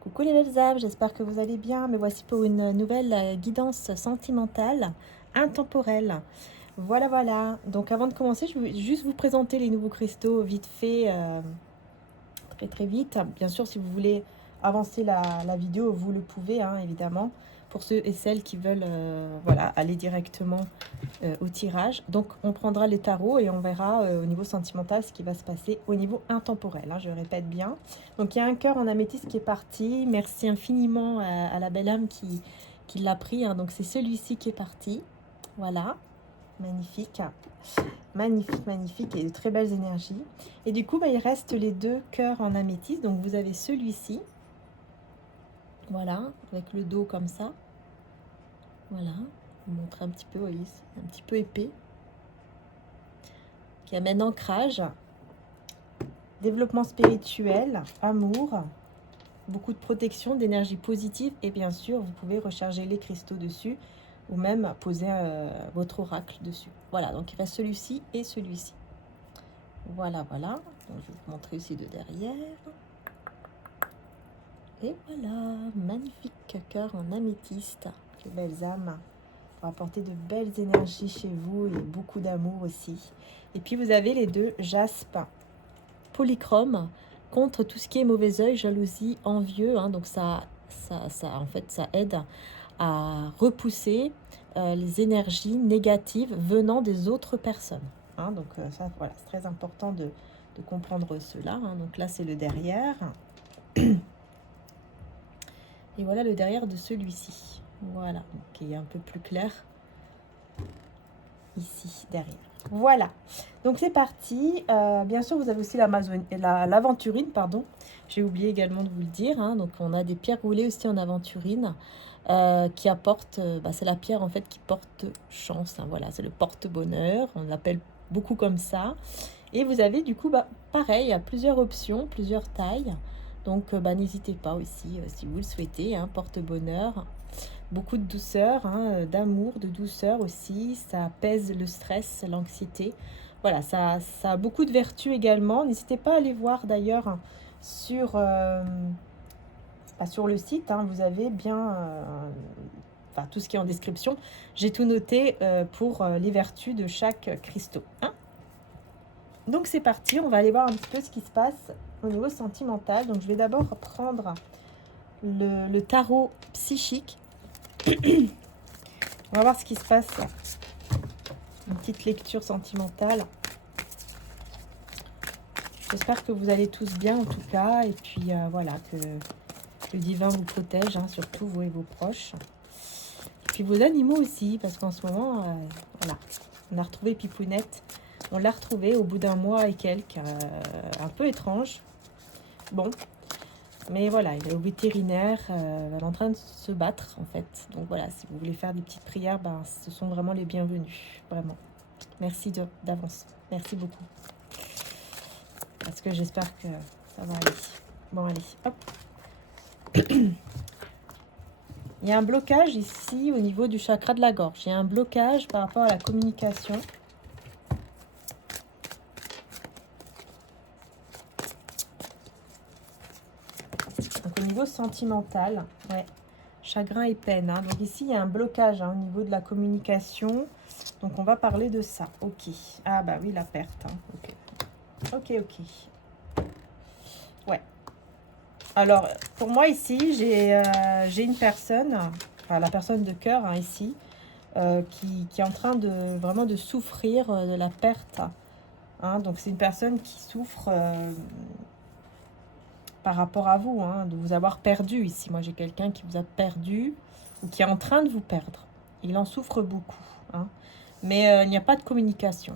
Coucou les belles âmes, j'espère que vous allez bien. Me voici pour une nouvelle guidance sentimentale intemporelle. Voilà, voilà. Donc avant de commencer, je vais juste vous présenter les nouveaux cristaux vite fait, très très vite. Bien sûr, si vous voulez avancer la vidéo, vous le pouvez, hein, évidemment. Pour ceux et celles qui veulent voilà, aller directement au tirage. Donc on prendra les tarots et on verra au niveau sentimental ce qui va se passer au niveau intemporel, hein, je répète bien. Donc il y a un cœur en améthyste qui est parti. Merci infiniment à la belle âme qui l'a pris, hein. Donc c'est celui-ci qui est parti. Voilà, magnifique. Magnifique, magnifique et de très belles énergies. Et du coup, il reste les deux cœurs en améthyste. Donc vous avez celui-ci. Voilà, avec le dos comme ça. Voilà, je vous montre un petit peu, vous voyez, c'est un petit peu épais. Qui amène ancrage, développement spirituel, amour, beaucoup de protection, d'énergie positive. Et bien sûr, vous pouvez recharger les cristaux dessus ou même poser votre oracle dessus. Voilà, donc il reste celui-ci et celui-ci. Voilà, voilà. Donc, je vais vous montrer aussi de derrière. Et voilà, magnifique cœur en améthyste. Les belles âmes pour apporter de belles énergies chez vous et beaucoup d'amour aussi. Et puis vous avez les deux jaspes polychrome contre tout ce qui est mauvais œil, jalousie, envieux, hein. Donc en fait, ça aide à repousser les énergies négatives venant des autres personnes, hein. Donc ça, voilà, c'est très important de comprendre cela, hein. Donc là, c'est le derrière. Et voilà le derrière de celui-ci. Voilà, qui est un peu plus clair ici, derrière. Voilà, donc c'est parti. Bien sûr, vous avez aussi l'aventurine, pardon. J'ai oublié également de vous le dire, hein. Donc, on a des pierres roulées aussi en aventurine qui apportent, c'est la pierre en fait qui porte chance, hein. Voilà, c'est le porte-bonheur, on l'appelle beaucoup comme ça. Et vous avez du coup, pareil, plusieurs options, plusieurs tailles. Donc, n'hésitez pas aussi, si vous le souhaitez, hein, porte-bonheur. Beaucoup de douceur, hein, d'amour, de douceur aussi. Ça apaise le stress, l'anxiété. Voilà, ça a beaucoup de vertus également. N'hésitez pas à aller voir d'ailleurs sur, sur le site, hein, vous avez bien tout ce qui est en description. J'ai tout noté pour les vertus de chaque cristaux, hein. Donc c'est parti, on va aller voir un petit peu ce qui se passe au niveau sentimental. Donc je vais d'abord prendre le tarot psychique. On va voir ce qui se passe. Une petite lecture sentimentale. J'espère que vous allez tous bien en tout cas. Et puis voilà, que le divin vous protège, hein, surtout vous et vos proches. Et puis vos animaux aussi, parce qu'en ce moment, voilà, on a retrouvé Pipounette. On l'a retrouvée au bout d'un mois et quelques. Un peu étrange. Bon, mais voilà, il est au vétérinaire, elle est en train de se battre en fait. Donc voilà, si vous voulez faire des petites prières, ce sont vraiment les bienvenus, vraiment. Merci d'avance, merci beaucoup. Parce que j'espère que ça va aller. Bon, allez, hop. Il y a un blocage ici au niveau du chakra de la gorge. Il y a un blocage par rapport à la communication. Donc au niveau sentimental, ouais, chagrin et peine, hein. Donc ici, il y a un blocage, hein, au niveau de la communication. Donc on va parler de ça. Ok. Ah bah oui, la perte, hein. Ok. Ok, ok. Ouais. Alors, pour moi ici, j'ai une personne, enfin la personne de cœur, hein, ici, qui est en train de vraiment de souffrir de la perte, hein. Donc c'est une personne qui souffre par rapport à vous, hein, de vous avoir perdu ici. Moi j'ai quelqu'un qui vous a perdu ou qui est en train de vous perdre. Il en souffre beaucoup, hein. Mais il n'y a pas de communication.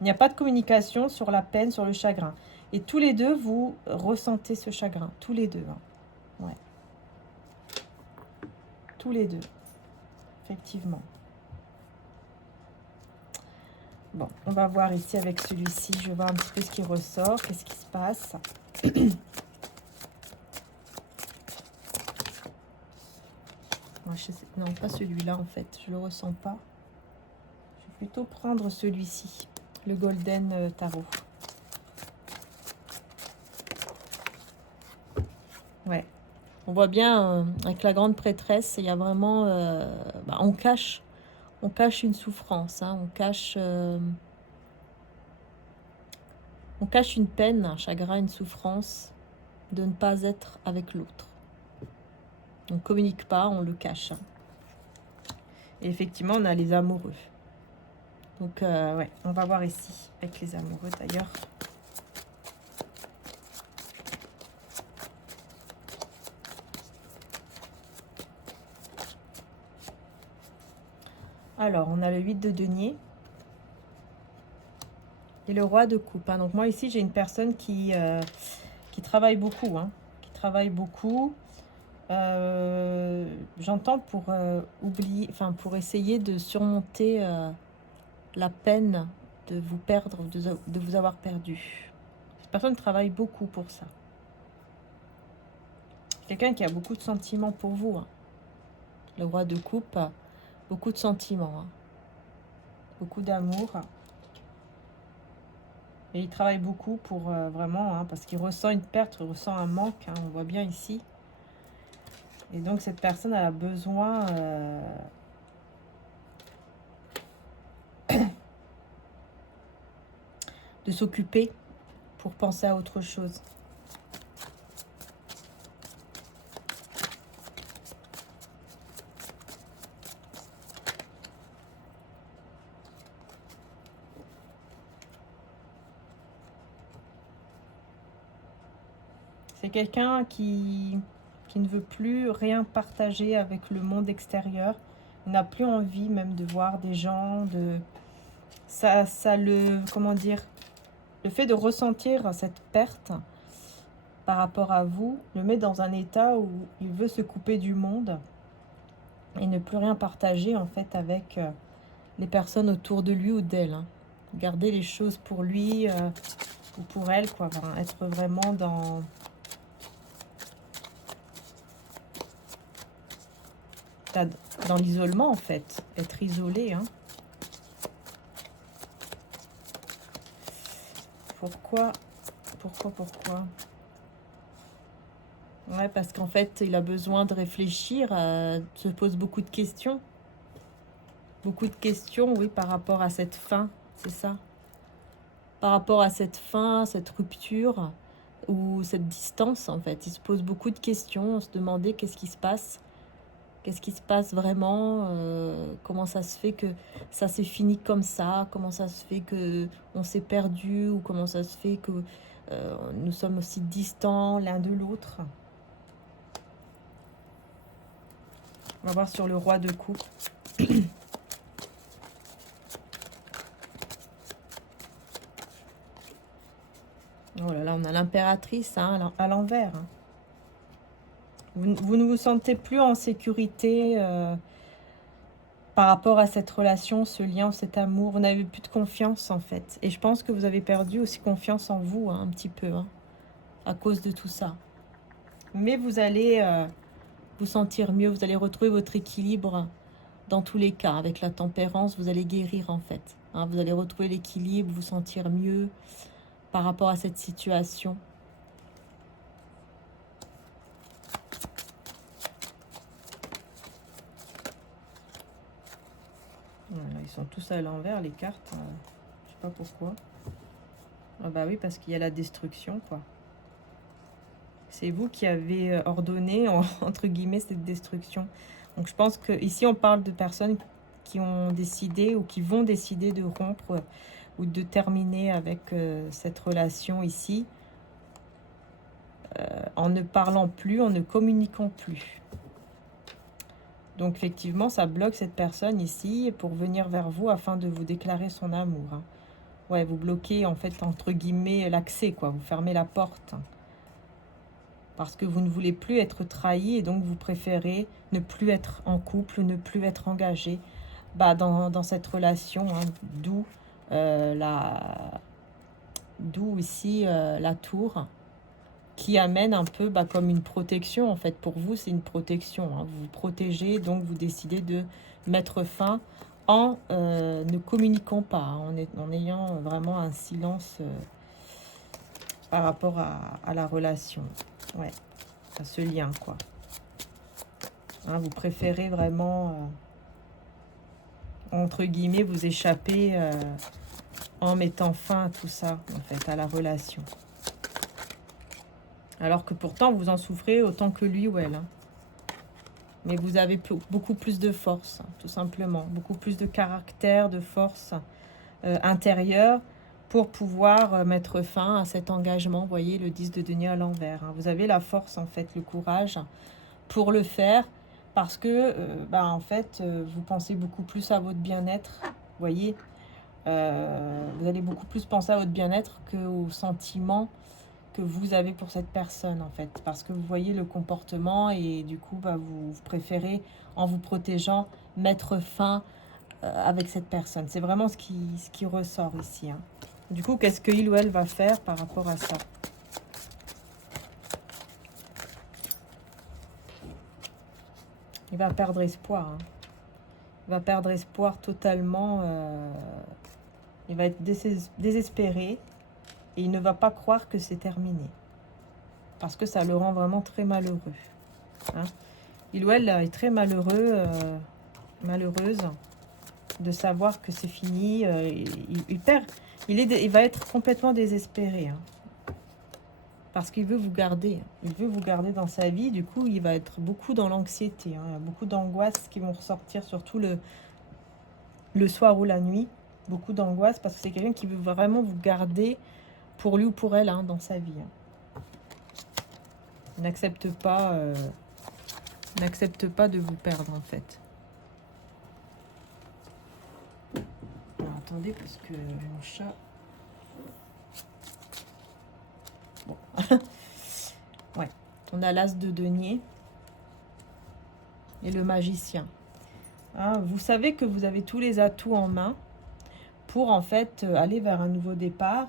Il n'y a pas de communication sur la peine, sur le chagrin. Et tous les deux, vous ressentez ce chagrin. Tous les deux, hein. Ouais. Tous les deux. Effectivement. Bon, on va voir ici avec celui-ci. Je vais voir un petit peu ce qui ressort. Qu'est-ce qui se passe? Non, pas celui-là en fait. Je ne le ressens pas. Je vais plutôt prendre celui-ci. Le Golden Tarot. Ouais. On voit bien avec la grande prêtresse, il y a vraiment... on cache une souffrance, hein, on cache une peine, un chagrin, une souffrance de ne pas être avec l'autre. On ne communique pas, on le cache. Hein. Et effectivement, on a les amoureux. Donc, ouais, on va voir ici, avec les amoureux d'ailleurs. Alors, on a le 8 de denier. Et le roi de coupe. Hein. Donc, moi, ici, j'ai une personne qui travaille beaucoup. Hein, qui travaille beaucoup. J'entends pour oublier, enfin, pour essayer de surmonter la peine de vous perdre, de vous avoir perdu. Cette personne travaille beaucoup pour ça. Quelqu'un qui a beaucoup de sentiments pour vous. Hein. Le roi de coupe, beaucoup de sentiments. Hein. Beaucoup d'amour. Et il travaille beaucoup pour vraiment, hein, parce qu'il ressent une perte, il ressent un manque. Hein, on voit bien ici. Et donc cette personne elle a besoin de s'occuper pour penser à autre chose. C'est quelqu'un qui ne veut plus rien partager avec le monde extérieur. Il n'a plus envie même de voir des gens, comment dire, le fait de ressentir cette perte par rapport à vous, le met dans un état où il veut se couper du monde et ne plus rien partager en fait avec les personnes autour de lui ou d'elle. Hein. Garder les choses pour lui ou pour elle, quoi. Enfin, être vraiment dans l'isolement en fait, être isolé. Hein. Pourquoi Ouais, parce qu'en fait, il a besoin de réfléchir, se pose beaucoup de questions. Beaucoup de questions, oui, par rapport à cette fin, c'est ça. Par rapport à cette fin, cette rupture, ou cette distance, en fait. Il se pose beaucoup de questions, on se demandait qu'est-ce qui se passe. Qu'est-ce qui se passe vraiment comment ça se fait que ça s'est fini comme ça? Comment ça se fait que on s'est perdu? Ou comment ça se fait que nous sommes aussi distants l'un de l'autre? On va voir sur le roi de coupe. Oh là là, on a l'impératrice hein, à l'envers. Hein. Vous ne vous sentez plus en sécurité par rapport à cette relation, ce lien, cet amour. Vous n'avez plus de confiance en fait. Et je pense que vous avez perdu aussi confiance en vous hein, un petit peu hein, à cause de tout ça. Mais vous allez vous sentir mieux, vous allez retrouver votre équilibre dans tous les cas. Avec la tempérance, vous allez guérir en fait. Hein, vous allez retrouver l'équilibre, vous sentir mieux par rapport à cette situation. Voilà, ils sont tous à l'envers les cartes. Je sais pas pourquoi. Ah bah oui, parce qu'il y a la destruction quoi. C'est vous qui avez ordonné, entre guillemets, cette destruction. Donc je pense que ici on parle de personnes qui ont décidé ou qui vont décider de rompre ou de terminer avec cette relation ici. En ne parlant plus, en ne communiquant plus. Donc effectivement, ça bloque cette personne ici pour venir vers vous afin de vous déclarer son amour. Hein. Ouais, vous bloquez en fait, entre guillemets, l'accès, quoi. Vous fermez la porte. Parce que vous ne voulez plus être trahi et donc vous préférez ne plus être en couple, ne plus être engagé dans cette relation. Hein, d'où ici la tour qui amène un peu comme une protection. En fait, pour vous, c'est une protection. Hein, vous vous protégez, donc vous décidez de mettre fin en ne communiquant pas, hein, en ayant vraiment un silence par rapport à la relation. Ouais. ce lien, quoi. Hein, vous préférez vraiment, entre guillemets, vous échapper en mettant fin à tout ça, en fait, à la relation. Alors que pourtant, vous en souffrez autant que lui ou elle. Hein. Mais vous avez beaucoup plus de force, tout simplement. Beaucoup plus de caractère, de force intérieure pour pouvoir mettre fin à cet engagement. Vous voyez, le 10 de denier à l'envers. Hein. Vous avez la force, en fait, le courage pour le faire parce que, en fait, vous pensez beaucoup plus à votre bien-être. Vous voyez, vous allez beaucoup plus penser à votre bien-être qu'aux sentiments que vous avez pour cette personne, en fait, parce que vous voyez le comportement et du coup vous préférez, en vous protégeant, mettre fin avec cette personne. C'est vraiment ce qui ressort ici. Hein. Du coup, qu'est-ce que il ou elle va faire par rapport à ça? Il va perdre espoir. Hein. Il va perdre espoir totalement. Il va être désespéré. Et il ne va pas croire que c'est terminé. Parce que ça le rend vraiment très malheureux. Hein. Il ou elle est très malheureux, malheureuse de savoir que c'est fini. Il va être complètement désespéré. Hein. Parce qu'il veut vous garder. Il veut vous garder dans sa vie. Du coup, il va être beaucoup dans l'anxiété. Hein. Il y a beaucoup d'angoisses qui vont ressortir, surtout le soir ou la nuit. Beaucoup d'angoisse parce que c'est quelqu'un qui veut vraiment vous garder pour lui ou pour elle, hein, dans sa vie. Hein. Il n'accepte pas de vous perdre, en fait. Alors, attendez, parce que mon chat... Bon. Ouais. On a l'as de denier et le magicien. Hein, vous savez que vous avez tous les atouts en main pour, en fait, aller vers un nouveau départ,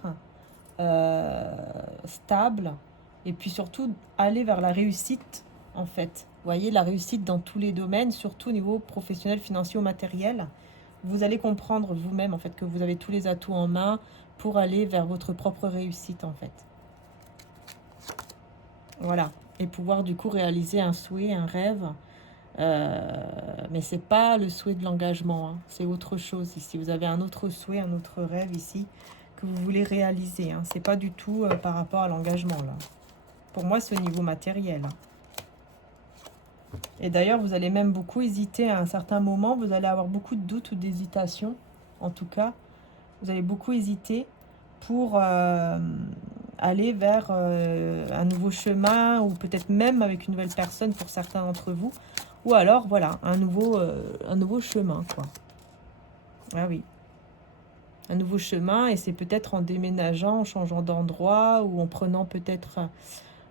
stable, et puis surtout aller vers la réussite, en fait. Vous voyez, la réussite dans tous les domaines, surtout au niveau professionnel, financier ou matériel. Vous allez comprendre vous-même, en fait, que vous avez tous les atouts en main pour aller vers votre propre réussite, en fait. Voilà. Et pouvoir, du coup, réaliser un souhait, un rêve. Mais c'est pas le souhait de l'engagement, hein. C'est autre chose ici. Vous avez un autre souhait, un autre rêve ici que vous voulez réaliser. Hein. C'est pas du tout par rapport à l'engagement, là. Pour moi, c'est au niveau matériel. Hein. Et d'ailleurs, vous allez même beaucoup hésiter à un certain moment. Vous allez avoir beaucoup de doutes ou d'hésitation. En tout cas, vous allez beaucoup hésiter pour aller vers un nouveau chemin ou peut-être même avec une nouvelle personne pour certains d'entre vous. Ou alors, voilà, un nouveau chemin, quoi. Ah oui. Un nouveau chemin, et c'est peut-être en déménageant, en changeant d'endroit, ou en prenant peut-être,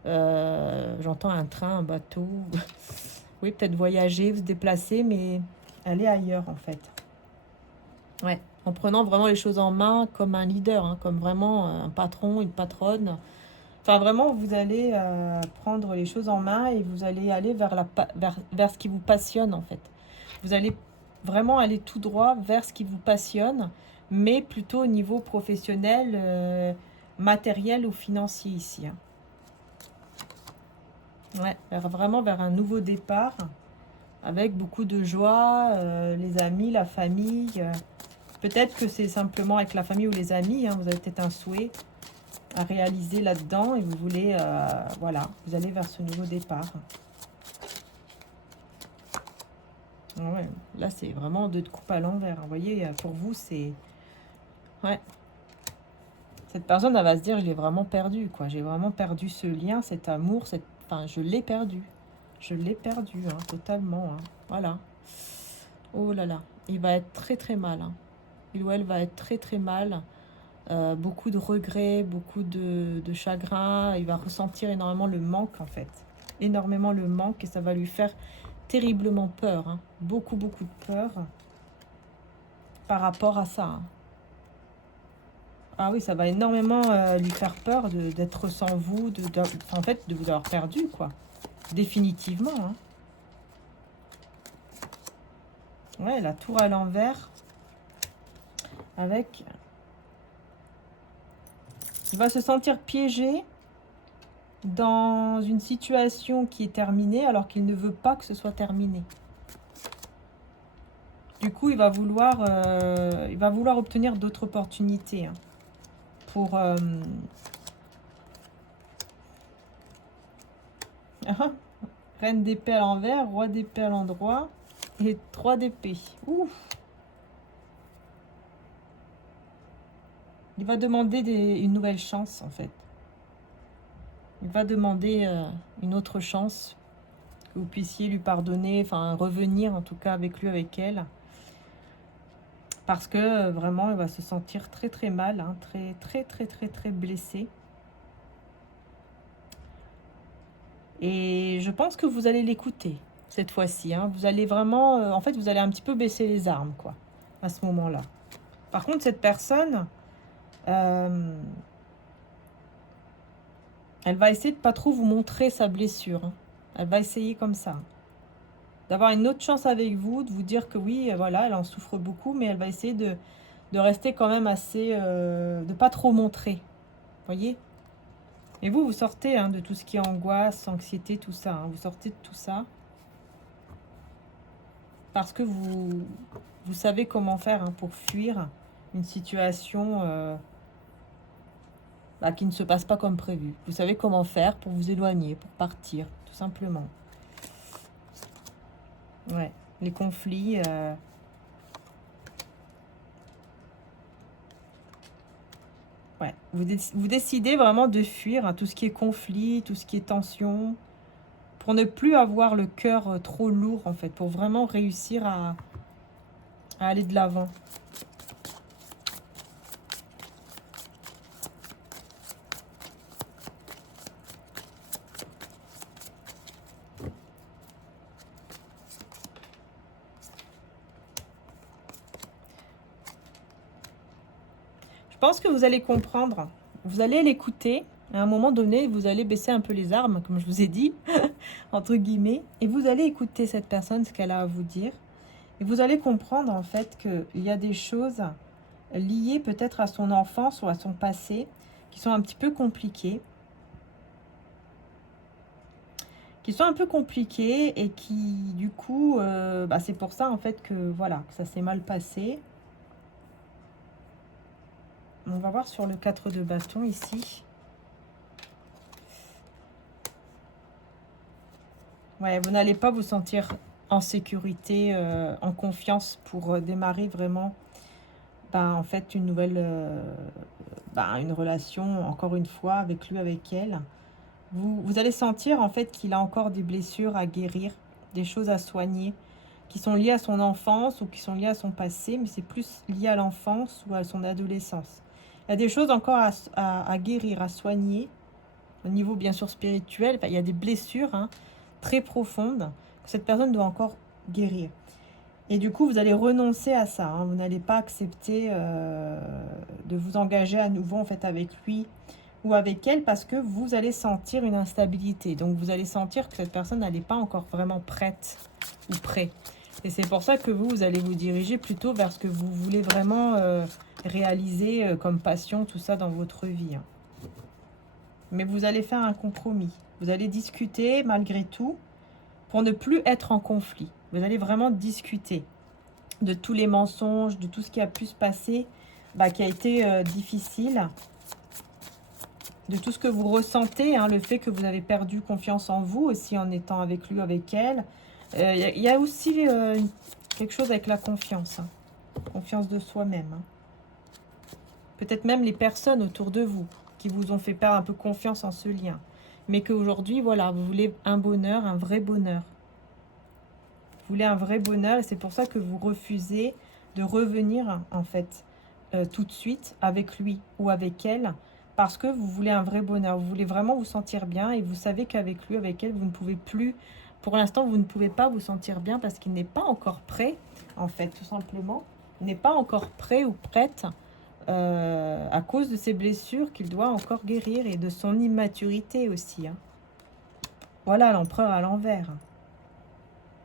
j'entends un train, un bateau. Oui, peut-être voyager, vous déplacer, mais aller ailleurs, en fait. Ouais, en prenant vraiment les choses en main comme un leader, hein, comme vraiment un patron, une patronne. Enfin, vraiment, vous allez prendre les choses en main et vous allez aller vers ce qui vous passionne, en fait. Vous allez vraiment aller tout droit vers ce qui vous passionne, mais plutôt au niveau professionnel, matériel ou financier ici. Hein. Ouais, vraiment vers un nouveau départ, avec beaucoup de joie, les amis, la famille. Peut-être que c'est simplement avec la famille ou les amis, hein, vous avez peut-être un souhait à réaliser là-dedans et vous voulez, voilà, vous allez vers ce nouveau départ. Ouais, là, c'est vraiment deux de coupe à l'envers. Vous voyez, pour vous, c'est... Ouais. Cette personne, elle va se dire, je l'ai vraiment perdu, quoi. J'ai vraiment perdu ce lien, cet amour, enfin, je l'ai perdu. Je l'ai perdu, hein, totalement. Hein. Voilà. Oh là là. Il va être très, très mal. Hein. Il ou elle va être très, très mal. Beaucoup de regrets, beaucoup de chagrin. Il va ressentir énormément le manque, en fait. Énormément le manque, et ça va lui faire terriblement peur. Hein. Beaucoup, beaucoup de peur par rapport à ça. Hein. Ah oui, ça va énormément lui faire peur d'être sans vous, en fait, de vous avoir perdu, quoi. Définitivement. Hein. Ouais, la tour à l'envers. Il va se sentir piégé. dans une situation qui est terminée alors qu'il ne veut pas que ce soit terminé. Du coup, il va vouloir obtenir d'autres opportunités hein, pour... Reine d'épée à l'envers, roi d'épée à l'endroit et 3 d'épée. Ouf. Il va demander une nouvelle chance en fait. Il va demander une autre chance, que vous puissiez lui pardonner, enfin revenir en tout cas avec lui, avec elle. Parce que vraiment, il va se sentir très très mal, hein, très blessé. Et je pense que vous allez l'écouter cette fois-ci. Hein. Vous allez vraiment, en fait, vous allez un petit peu baisser les armes, quoi, à ce moment-là. Par contre, cette personne, elle va essayer de pas trop vous montrer sa blessure. Hein. Elle va essayer comme ça. D'avoir une autre chance avec vous, de vous dire que oui, voilà, elle en souffre beaucoup, mais elle va essayer de rester quand même assez... de pas trop montrer. Vous voyez ? Et vous, vous sortez hein, de tout ce qui est angoisse, anxiété, tout ça. Hein. Vous sortez de tout ça. Parce que vous savez comment faire hein, pour fuir une situation qui ne se passe pas comme prévu. Vous savez comment faire pour vous éloigner, pour partir, tout simplement. Ouais, les conflits... Ouais, vous décidez vraiment de fuir hein, tout ce qui est conflit, tout ce qui est tension, pour ne plus avoir le cœur trop lourd, en fait, pour vraiment réussir à aller de l'avant. Je pense que vous allez comprendre, vous allez l'écouter, à un moment donné, vous allez baisser un peu les armes, comme je vous ai dit, entre guillemets, et vous allez écouter cette personne, ce qu'elle a à vous dire, et vous allez comprendre en fait qu'il y a des choses liées peut-être à son enfance ou à son passé, qui sont un petit peu compliquées, et qui du coup, c'est pour ça en fait que voilà, que ça s'est mal passé. On va voir sur le 4 de bâton ici. Ouais, vous n'allez pas vous sentir en sécurité, en confiance pour démarrer vraiment en fait une nouvelle une relation, encore une fois, avec lui, avec elle. Vous allez sentir en fait qu'il a encore des blessures à guérir, des choses à soigner, qui sont liées à son enfance ou qui sont liées à son passé, mais c'est plus lié à l'enfance ou à son adolescence. Il y a des choses encore à guérir, à soigner, au niveau bien sûr spirituel. Il y a des blessures hein, très profondes que cette personne doit encore guérir. Et du coup, vous allez renoncer à ça. Hein. Vous n'allez pas accepter de vous engager à nouveau en fait avec lui ou avec elle parce que vous allez sentir une instabilité. Donc, vous allez sentir que cette personne n'est pas encore vraiment prête ou prêt. Et c'est pour ça que vous allez vous diriger plutôt vers ce que vous voulez vraiment réaliser comme passion, tout ça dans votre vie. Hein. Mais vous allez faire un compromis. Vous allez discuter malgré tout pour ne plus être en conflit. Vous allez vraiment discuter de tous les mensonges, de tout ce qui a pu se passer, qui a été difficile, de tout ce que vous ressentez, hein, le fait que vous avez perdu confiance en vous aussi en étant avec lui, avec elle. Y a aussi quelque chose avec la confiance, hein, confiance de soi-même. Hein. Peut-être même les personnes autour de vous qui vous ont fait perdre un peu confiance en ce lien. Mais qu'aujourd'hui, voilà, vous voulez un bonheur, un vrai bonheur. Vous voulez un vrai bonheur et c'est pour ça que vous refusez de revenir, en fait, tout de suite avec lui ou avec elle, parce que vous voulez un vrai bonheur. Vous voulez vraiment vous sentir bien et vous savez qu'avec lui, avec elle, vous ne pouvez plus, pour l'instant, vous ne pouvez pas vous sentir bien parce qu'il n'est pas encore prêt, en fait, tout simplement. Il n'est pas encore prêt ou prête à cause de ses blessures qu'il doit encore guérir et de son immaturité aussi. Hein. Voilà l'empereur à l'envers.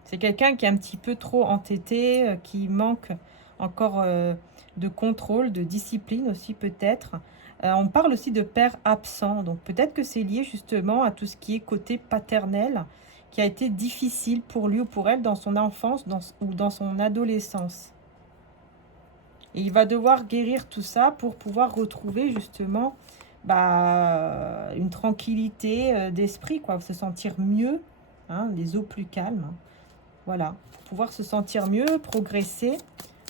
C'est quelqu'un qui est un petit peu trop entêté, qui manque encore de contrôle, de discipline aussi peut-être. On parle aussi de père absent, donc peut-être que c'est lié justement à tout ce qui est côté paternel, qui a été difficile pour lui ou pour elle dans son enfance ou dans son adolescence. Et il va devoir guérir tout ça pour pouvoir retrouver justement une tranquillité d'esprit, quoi, se sentir mieux, hein, les eaux plus calmes. Voilà, pour pouvoir se sentir mieux, progresser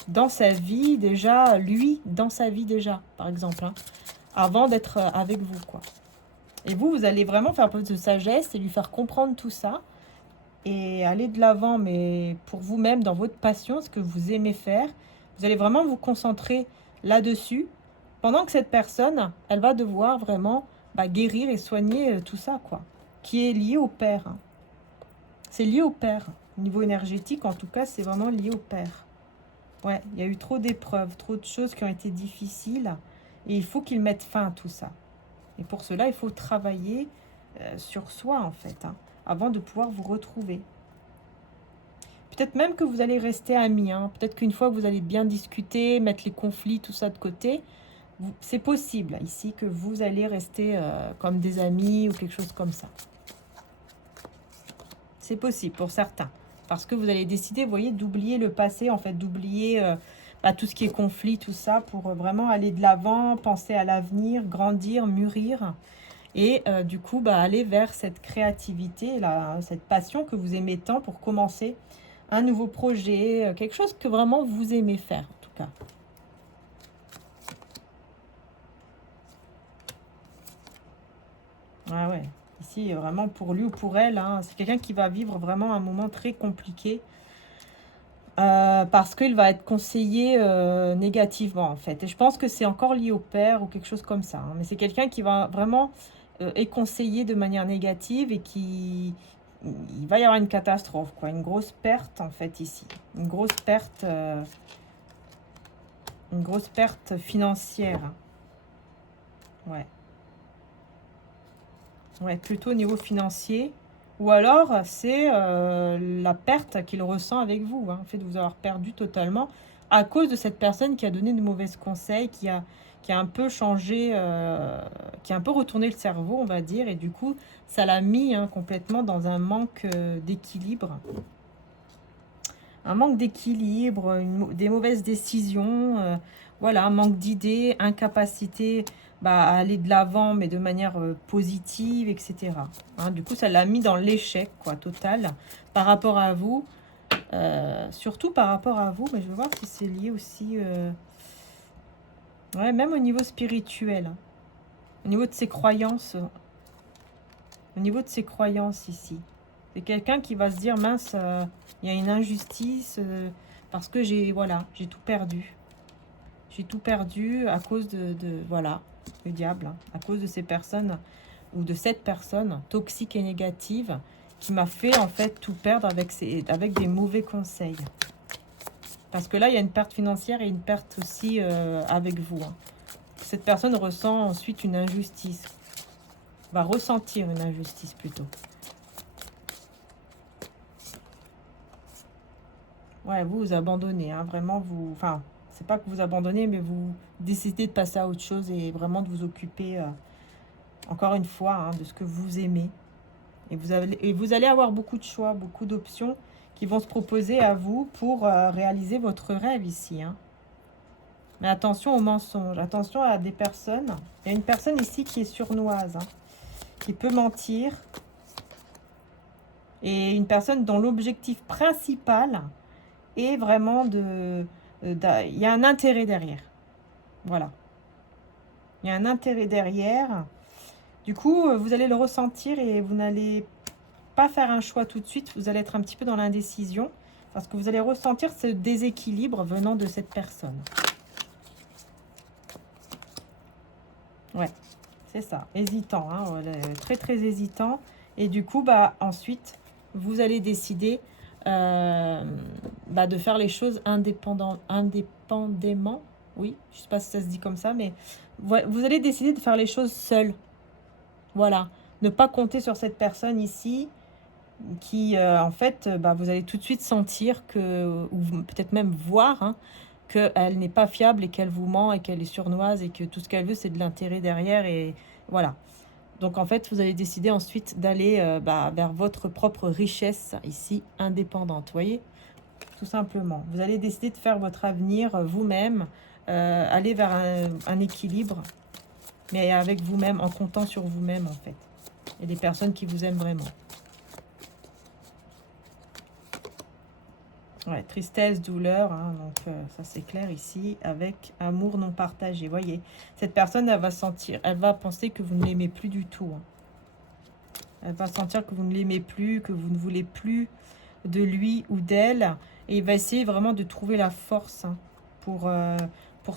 dans sa vie déjà, lui, dans sa vie déjà, par exemple, hein, avant d'être avec vous, quoi. Et vous allez vraiment faire preuve de sagesse et lui faire comprendre tout ça et aller de l'avant, mais pour vous-même, dans votre passion, ce que vous aimez faire. Vous allez vraiment vous concentrer là-dessus, pendant que cette personne, elle va devoir vraiment guérir et soigner tout ça, quoi, qui est lié au père. Hein. C'est lié au père. Au niveau énergétique, en tout cas, c'est vraiment lié au père. Ouais, il y a eu trop d'épreuves, trop de choses qui ont été difficiles, et il faut qu'il mette fin à tout ça. Et pour cela, il faut travailler sur soi, en fait, hein, avant de pouvoir vous retrouver. Peut-être même que vous allez rester amis. Hein. Peut-être qu'une fois que vous allez bien discuter, mettre les conflits, tout ça de côté, c'est possible ici que vous allez rester comme des amis ou quelque chose comme ça. C'est possible pour certains. Parce que vous allez décider, vous voyez, d'oublier le passé, en fait, d'oublier tout ce qui est conflit, tout ça, pour vraiment aller de l'avant, penser à l'avenir, grandir, mûrir. Et du coup, aller vers cette créativité, là, cette passion que vous aimez tant pour commencer un nouveau projet, quelque chose que vraiment vous aimez faire, en tout cas. Ah ouais, ici, vraiment pour lui ou pour elle, hein, c'est quelqu'un qui va vivre vraiment un moment très compliqué parce qu'il va être conseillé négativement, en fait. Et je pense que c'est encore lié au père ou quelque chose comme ça. Hein, mais c'est quelqu'un qui va vraiment être conseillé de manière négative et il va y avoir une catastrophe, quoi, une grosse perte en fait ici, une grosse perte financière. Ouais, ouais, plutôt au niveau financier. Ou alors c'est la perte qu'il ressent avec vous, hein, le fait de vous avoir perdu totalement à cause de cette personne qui a donné de mauvais conseils, qui a un peu changé, qui a un peu retourné le cerveau, on va dire, et du coup, ça l'a mis complètement dans un manque d'équilibre. Un manque d'équilibre, des mauvaises décisions, voilà, un manque d'idées, incapacité à aller de l'avant, mais de manière positive, etc. Hein, du coup, ça l'a mis dans l'échec, quoi, total, par rapport à vous, surtout par rapport à vous, mais je vais voir si c'est lié aussi, ouais, même au niveau spirituel, hein, au niveau de ses croyances, ici. C'est quelqu'un qui va se dire, mince, il y a une injustice parce que j'ai tout perdu. J'ai tout perdu à cause voilà, le diable, hein, à cause de ces personnes ou de cette personne toxique et négative qui m'a fait en fait tout perdre avec des mauvais conseils. Parce que là, il y a une perte financière et une perte aussi avec vous. Hein. Cette personne ressent ensuite une injustice, va ressentir une injustice plutôt. Ouais, vous abandonnez, hein, vraiment, enfin, c'est pas que vous abandonnez, mais vous décidez de passer à autre chose et vraiment de vous occuper, encore une fois, hein, de ce que vous aimez. Et vous allez avoir beaucoup de choix, beaucoup d'options qui vont se proposer à vous pour réaliser votre rêve ici. Hein. Mais attention aux mensonges, attention à des personnes. Il y a une personne ici qui est sournoise, hein, qui peut mentir. Et une personne dont l'objectif principal est vraiment il y a un intérêt derrière. Voilà. Il y a un intérêt derrière. Du coup, vous allez le ressentir et vous n'allez pas faire un choix tout de suite. Vous allez être un petit peu dans l'indécision parce que vous allez ressentir ce déséquilibre venant de cette personne. Ouais, c'est ça. Hésitant, hein, très très hésitant. Et du coup, ensuite, vous allez décider de faire les choses indépendamment. Oui, je ne sais pas si ça se dit comme ça, mais vous allez décider de faire les choses seul. Voilà. Ne pas compter sur cette personne ici qui, en fait, vous allez tout de suite sentir que, ou peut-être même voir, hein, qu'elle n'est pas fiable et qu'elle vous ment et qu'elle est sournoise et que tout ce qu'elle veut, c'est de l'intérêt derrière. Et voilà. Donc, en fait, vous allez décider ensuite d'aller vers votre propre richesse, ici, indépendante. Vous voyez? Tout simplement. Vous allez décider de faire votre avenir vous-même, aller vers un équilibre, mais avec vous-même, en comptant sur vous-même, en fait. Et des personnes qui vous aiment vraiment. Ouais, tristesse, douleur, hein, donc ça c'est clair ici, avec amour non partagé. Voyez, cette personne, elle va sentir, elle va penser que vous ne l'aimez plus du tout. Hein. Elle va sentir que vous ne l'aimez plus, que vous ne voulez plus de lui ou d'elle. Et il va essayer vraiment de trouver la force hein, pour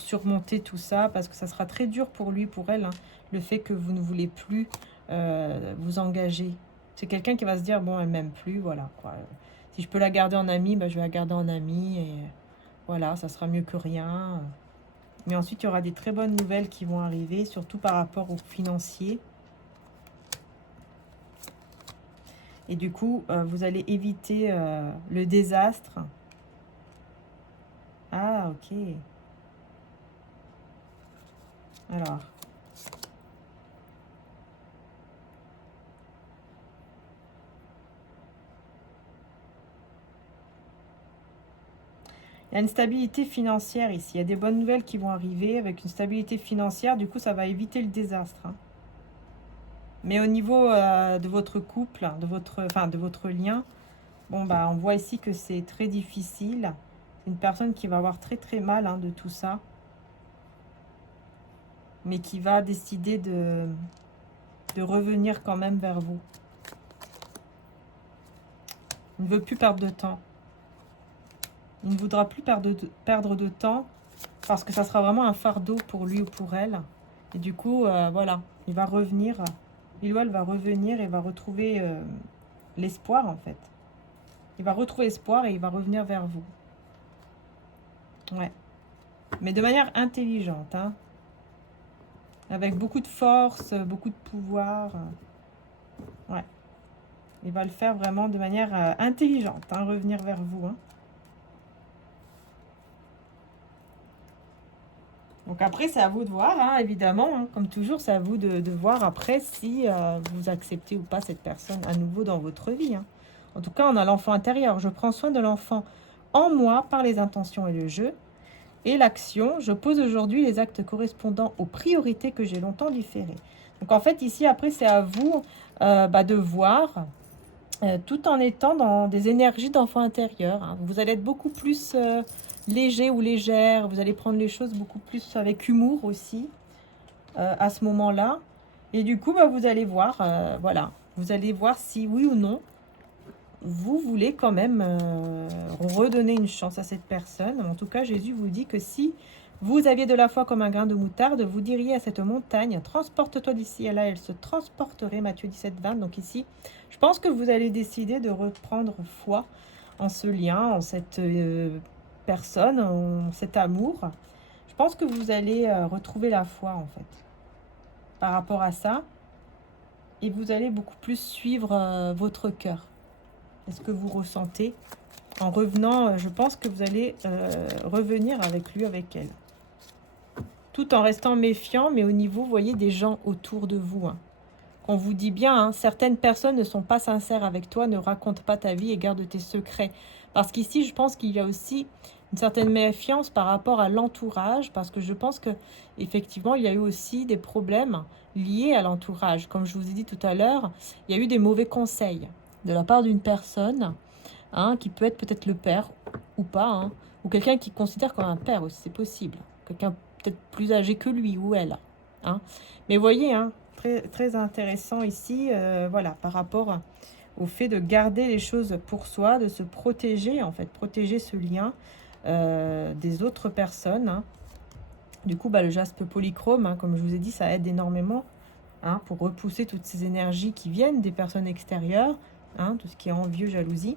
surmonter tout ça, parce que ça sera très dur pour lui, pour elle, hein, le fait que vous ne voulez plus vous engager. C'est quelqu'un qui va se dire, bon, elle m'aime plus, voilà, quoi. Si je peux la garder en amie, je vais la garder en amie, et voilà, ça sera mieux que rien. Mais ensuite, il y aura des très bonnes nouvelles qui vont arriver, surtout par rapport aux financiers. Et du coup, vous allez éviter le désastre. Ah, ok. Alors. Il y a une stabilité financière ici. Il y a des bonnes nouvelles qui vont arriver avec une stabilité financière. Du coup, ça va éviter le désastre. Hein. Mais au niveau de votre couple, de votre lien, bon, on voit ici que c'est très difficile. C'est une personne qui va avoir très très mal hein, de tout ça. Mais qui va décider de revenir quand même vers vous. Il ne veut plus perdre de temps. Il ne voudra plus perdre de temps parce que ça sera vraiment un fardeau pour lui ou pour elle. Et du coup, voilà, il va revenir, il ou elle va revenir et va retrouver l'espoir en fait. Il va retrouver espoir et il va revenir vers vous. Ouais. Mais de manière intelligente, hein. Avec beaucoup de force, beaucoup de pouvoir. Ouais. Il va le faire vraiment de manière intelligente, hein, revenir vers vous, hein. Donc après, c'est à vous de voir, hein, évidemment. Hein, comme toujours, c'est à vous de voir après si vous acceptez ou pas cette personne à nouveau dans votre vie. Hein. En tout cas, on a l'enfant intérieur. Je prends soin de l'enfant en moi par les intentions et le jeu. Et l'action, je pose aujourd'hui les actes correspondant aux priorités que j'ai longtemps différées. Donc en fait, ici, après, c'est à vous de voir, tout en étant dans des énergies d'enfant intérieur. Hein. Vous allez être beaucoup plus... léger ou légère, vous allez prendre les choses beaucoup plus avec humour aussi à ce moment-là. Et du coup, vous allez voir, voilà, vous allez voir si oui ou non, vous voulez quand même redonner une chance à cette personne. En tout cas, Jésus vous dit que si vous aviez de la foi comme un grain de moutarde, vous diriez à cette montagne, transporte-toi d'ici à là, elle se transporterait, Matthieu 17, 20. Donc ici, je pense que vous allez décider de reprendre foi en ce lien, en cette... personne, cet amour, je pense que vous allez retrouver la foi en fait par rapport à ça et vous allez beaucoup plus suivre votre cœur. Est-ce que vous ressentez en revenant, je pense que vous allez revenir avec lui, avec elle. Tout en restant méfiant, mais au niveau, vous voyez, des gens autour de vous. Hein. On vous dit bien, hein, certaines personnes ne sont pas sincères avec toi, ne racontent pas ta vie et gardent tes secrets. Parce qu'ici, je pense qu'il y a aussi une certaine méfiance par rapport à l'entourage, parce que je pense que effectivement, il y a eu aussi des problèmes liés à l'entourage. Comme je vous ai dit tout à l'heure, il y a eu des mauvais conseils de la part d'une personne, hein, qui peut être peut-être le père ou pas, hein, ou quelqu'un qui considère comme un père aussi, c'est possible. Quelqu'un peut-être plus âgé que lui ou elle. Hein. Mais voyez, hein, très, très intéressant ici, voilà, par rapport au fait de garder les choses pour soi, de se protéger, en fait, protéger ce lien des autres personnes. Hein. Du coup, le jaspe polychrome, hein, comme je vous ai dit, ça aide énormément hein, pour repousser toutes ces énergies qui viennent des personnes extérieures, hein, tout ce qui est envieux, jalousie.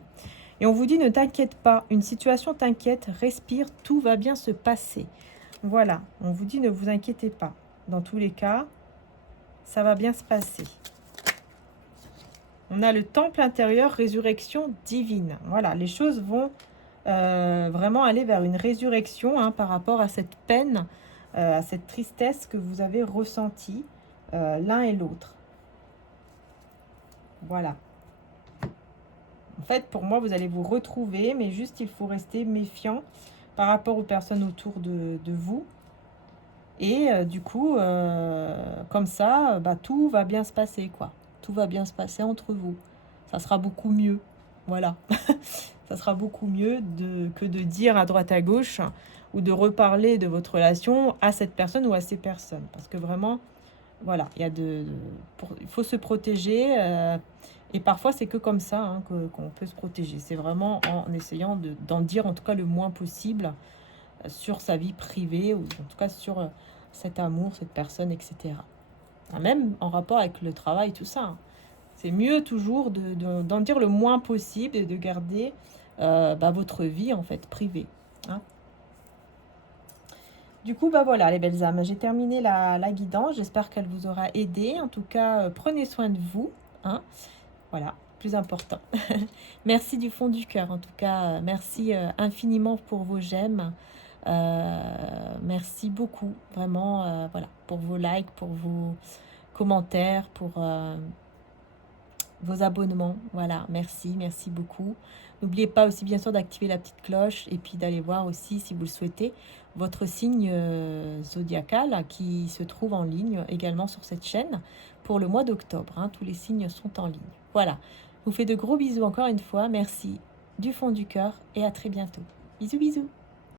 Et on vous dit, ne t'inquiète pas, une situation t'inquiète, respire, tout va bien se passer. Voilà, on vous dit, ne vous inquiétez pas. Dans tous les cas, ça va bien se passer. On a le temple intérieur, résurrection divine. Voilà, les choses vont vraiment aller vers une résurrection hein, par rapport à cette peine, à cette tristesse que vous avez ressentie l'un et l'autre. Voilà. En fait, pour moi, vous allez vous retrouver, mais juste, il faut rester méfiant par rapport aux personnes autour de vous. Et du coup, comme ça, bah, tout va bien se passer, quoi. Tout va bien se passer entre vous. Ça sera beaucoup mieux. Voilà. Ça sera beaucoup mieux que de dire à droite à gauche ou de reparler de votre relation à cette personne ou à ces personnes. Parce que vraiment, voilà, il faut se protéger. Et parfois, c'est que comme ça hein, qu'on peut se protéger. C'est vraiment en essayant d'en dire en tout cas le moins possible sur sa vie privée ou en tout cas sur cet amour, cette personne, etc. Même en rapport avec le travail, tout ça. Hein. C'est mieux toujours d'en dire le moins possible et de garder votre vie en fait privée. Hein. Du coup, bah voilà les belles âmes, j'ai terminé la guidance, j'espère qu'elle vous aura aidé. En tout cas, prenez soin de vous. Hein. Voilà, plus important. Merci du fond du cœur, en tout cas, merci infiniment pour vos j'aime. Merci beaucoup, vraiment, voilà, pour vos likes, pour vos commentaires, pour vos abonnements. Voilà, merci beaucoup. N'oubliez pas aussi bien sûr d'activer la petite cloche et puis d'aller voir aussi, si vous le souhaitez, votre signe zodiacal qui se trouve en ligne également sur cette chaîne pour le mois d'octobre. Hein, tous les signes sont en ligne. Voilà, je vous fais de gros bisous encore une fois. Merci du fond du cœur et à très bientôt. Bisous.